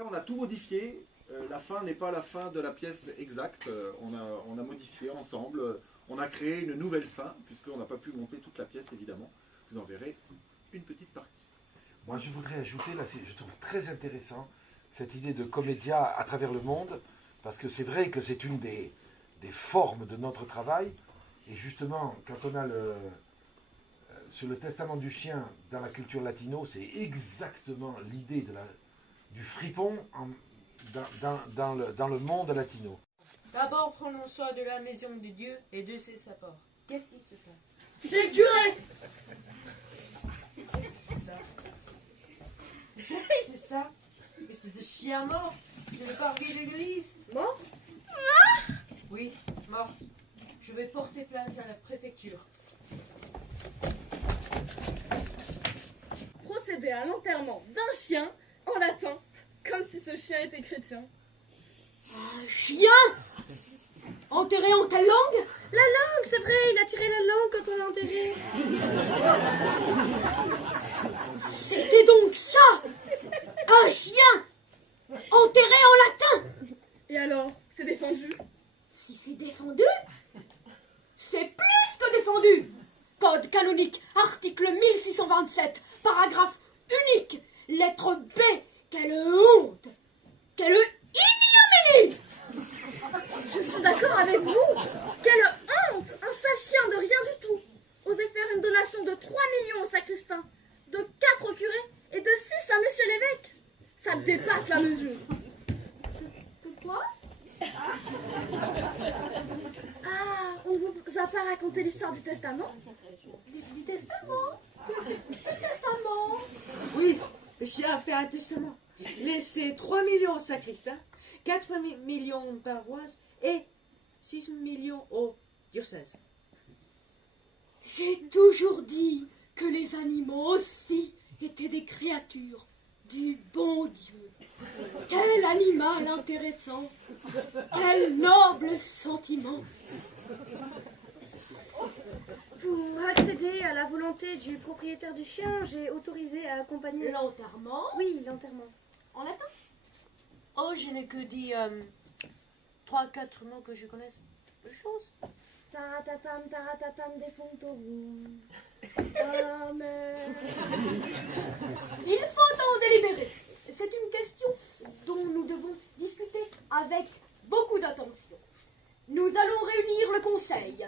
On a tout modifié, la fin n'est pas la fin de la pièce exacte, on a modifié ensemble, on a créé une nouvelle fin, puisqu'on n'a pas pu monter toute la pièce évidemment. Vous en verrez une petite partie. Moi je voudrais ajouter, là je trouve très intéressant, cette idée de comédia à travers le monde, parce que c'est vrai que c'est une des formes de notre travail, et justement quand on a sur le testament du chien dans la culture latino, c'est exactement l'idée du fripon dans le monde latino. D'abord, prenons soin de la maison de Dieu et de ses sapeurs. Qu'est-ce qui se passe? C'est le curé. C'est ça. C'est ça. Mais c'est des chiens morts. Je n'ai pas vu l'église. Mort? Oui, mort. Je vais porter plainte à la préfecture. Procéder à l'enterrement d'un chien en latin, comme si ce chien était chrétien. Un chien? Enterré en quelle langue? La langue, c'est vrai, il a tiré la langue quand on l'a enterré. C'était donc ça? Un chien enterré en latin? Et alors, c'est défendu? Si c'est défendu, c'est plus que défendu. Code canonique, article 1627, paragraphe unique, lettre B. Quelle honte! Quelle ignominie! Je suis d'accord avec vous. Quelle honte! Un sale chien de rien du tout. Oser faire une donation de 3 millions au sacristain, de 4 au curé et de 6 à monsieur l'évêque. Ça dépasse la mesure. Quoi? Ah, on ne vous a pas raconté l'histoire du testament? Du testament? Du testament? Oui, le chien a fait un testament. Laissez 3 millions au sacristain, 4 millions aux paroisses et 6 millions au diocèse. J'ai toujours dit que les animaux aussi étaient des créatures du bon Dieu. Quel animal intéressant! Quel noble sentiment! Pour accéder à la volonté du propriétaire du chien, j'ai autorisé à accompagner... L'enterrement Oui, l'enterrement. en latin? Oh, je n'ai que dit 3-4 mots que je connaisse. Deux choses. Taratatam defunctorum. Amen. Il faut en délibérer. C'est une question dont nous devons discuter avec beaucoup d'attention. Nous allons réunir le conseil.